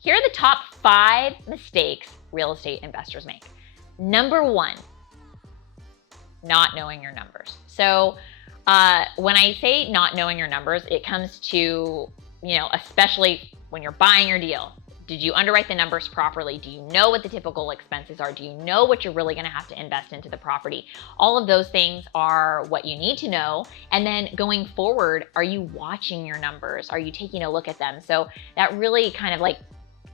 Here are the top 5 mistakes real estate investors make. Number 1, not knowing your numbers. So when I say not knowing your numbers, it comes to, especially when you're buying your deal. Did you underwrite the numbers properly? Do you know what the typical expenses are? Do you know what you're really going to have to invest into the property? All of those things are what you need to know. And then going forward, are you watching your numbers? Are you taking a look at them? So that really kind of like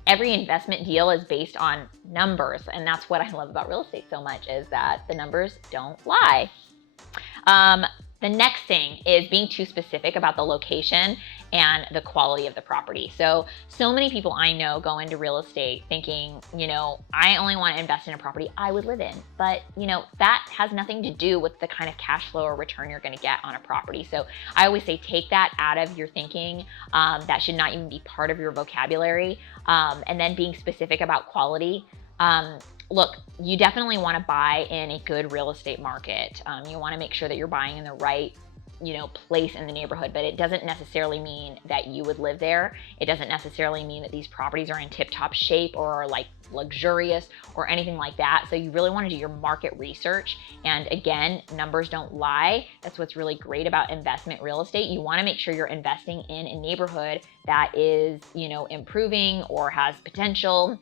every investment deal is based on numbers. And that's what I love about real estate so much, is that the numbers don't lie. The next thing is being too specific about the location and the quality of the property. So many people I know go into real estate thinking, I only want to invest in a property I would live in. But, that has nothing to do with the kind of cash flow or return you're going to get on a property. So I always say take that out of your thinking. That should not even be part of your vocabulary. And then being specific about quality. Look, you definitely want to buy in a good real estate market. You want to make sure that you're buying in the right, place in the neighborhood, but it doesn't necessarily mean that you would live there. It doesn't necessarily mean that these properties are in tip-top shape or are like luxurious or anything like that. So you really want to do your market research. And again, numbers don't lie. That's what's really great about investment real estate. You want to make sure you're investing in a neighborhood that is, improving or has potential.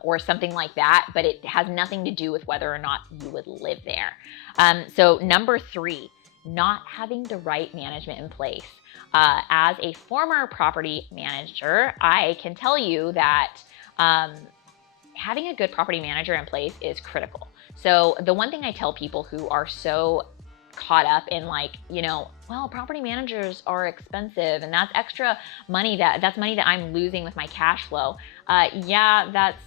Or something like that, but it has nothing to do with whether or not you would live there. So number 3, not having the right management in place. As a former property manager, I can tell you that having a good property manager in place is critical. So the one thing I tell people who are so caught up in property managers are expensive and that's extra money that's money that I'm losing with my cash flow. Yeah, that's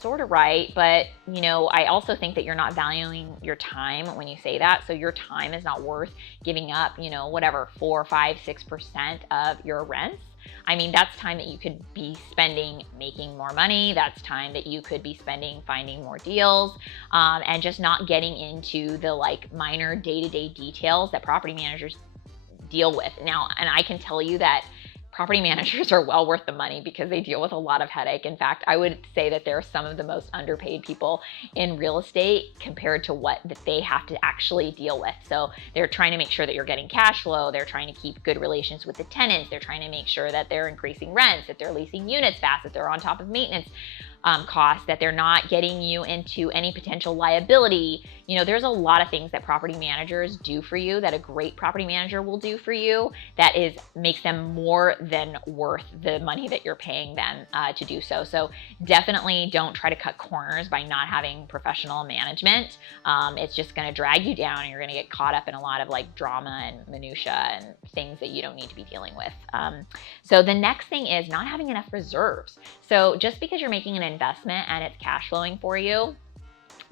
sort of right, but I also think that you're not valuing your time when you say that. So your time is not worth giving up, whatever, 4, 5, 6% of your rents. I mean, that's time that you could be spending making more money. That's time that you could be spending finding more deals, and just not getting into the minor day-to-day details that property managers deal with. Now, and I can tell you that property managers are well worth the money because they deal with a lot of headache. In fact, I would say that they're some of the most underpaid people in real estate compared to what that they have to actually deal with. So they're trying to make sure that you're getting cash flow. They're trying to keep good relations with the tenants. They're trying to make sure that they're increasing rents, that they're leasing units fast, that they're on top of maintenance costs, that they're not getting you into any potential liability. There's a lot of things that property managers do for you that a great property manager will do for you that makes them more than worth the money that you're paying them to do so. So definitely don't try to cut corners by not having professional management. It's just going to drag you down and you're going to get caught up in a lot of drama and minutia and things that you don't need to be dealing with. So the next thing is not having enough reserves. So just because you're making an investment and it's cash flowing for you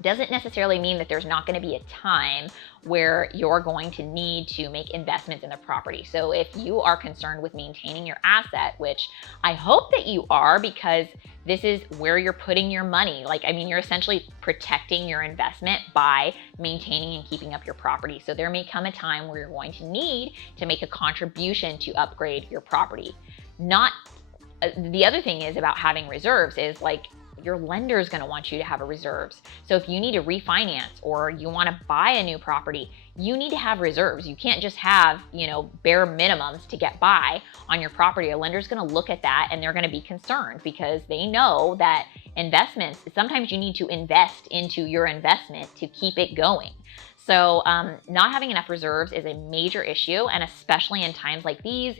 doesn't necessarily mean that there's not going to be a time where you're going to need to make investments in the property. So if you are concerned with maintaining your asset, which I hope that you are, because this is where you're putting your money. You're essentially protecting your investment by maintaining and keeping up your property. So there may come a time where you're going to need to make a contribution to upgrade your property. The other thing is about having reserves is your lender is going to want you to have a reserves. So if you need to refinance or you want to buy a new property, you need to have reserves. You can't just have, bare minimums to get by on your property. A lender's going to look at that and they're going to be concerned because they know that investments, sometimes you need to invest into your investment to keep it going. So not having enough reserves is a major issue, and especially in times like these,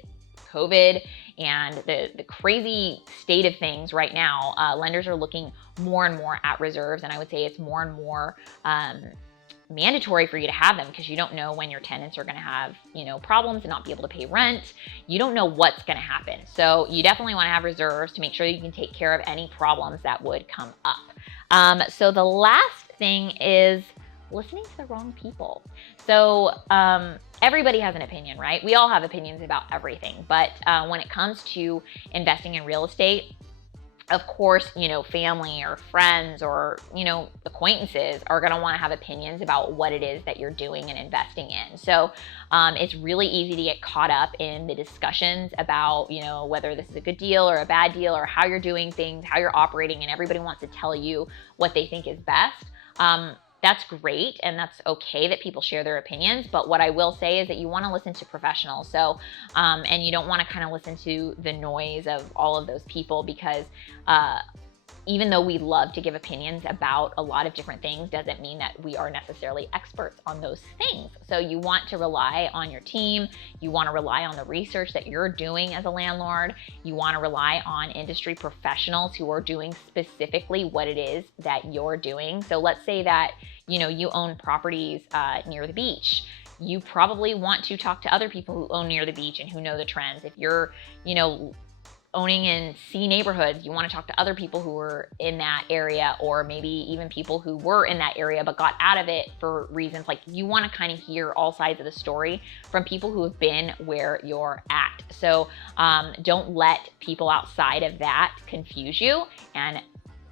COVID and the crazy state of things right now, lenders are looking more and more at reserves, and I would say it's more and more mandatory for you to have them because you don't know when your tenants are going to have problems and not be able to pay rent. You don't know what's going to happen, so you definitely want to have reserves to make sure that you can take care of any problems that would come up. So the last thing is listening to the wrong people. So everybody has an opinion, right? We all have opinions about everything. But when it comes to investing in real estate, Of course, family or friends or, acquaintances are going to want to have opinions about what it is that you're doing and investing in. So it's really easy to get caught up in the discussions about, whether this is a good deal or a bad deal or how you're doing things, how you're operating, and everybody wants to tell you what they think is best. That's great, and that's okay that people share their opinions, but what I will say is that you want to listen to professionals. So, and you don't want to kind of listen to the noise of all of those people, because even though we love to give opinions about a lot of different things, doesn't mean that we are necessarily experts on those things. So you want to rely on your team. You want to rely on the research that you're doing as a landlord. You want to rely on industry professionals who are doing specifically what it is that you're doing. So let's say that, you own properties near the beach. You probably want to talk to other people who own near the beach and who know the trends. If you're, owning in C neighborhoods, you want to talk to other people who were in that area, or maybe even people who were in that area but got out of it for reasons. Like, you want to kind of hear all sides of the story from people who have been where you're at. So don't let people outside of that confuse you, and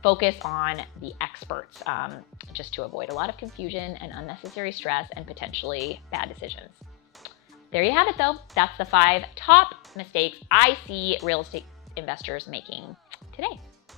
focus on the experts, just to avoid a lot of confusion and unnecessary stress and potentially bad decisions. There you have it, though. That's the 5 top mistakes I see real estate investors making today.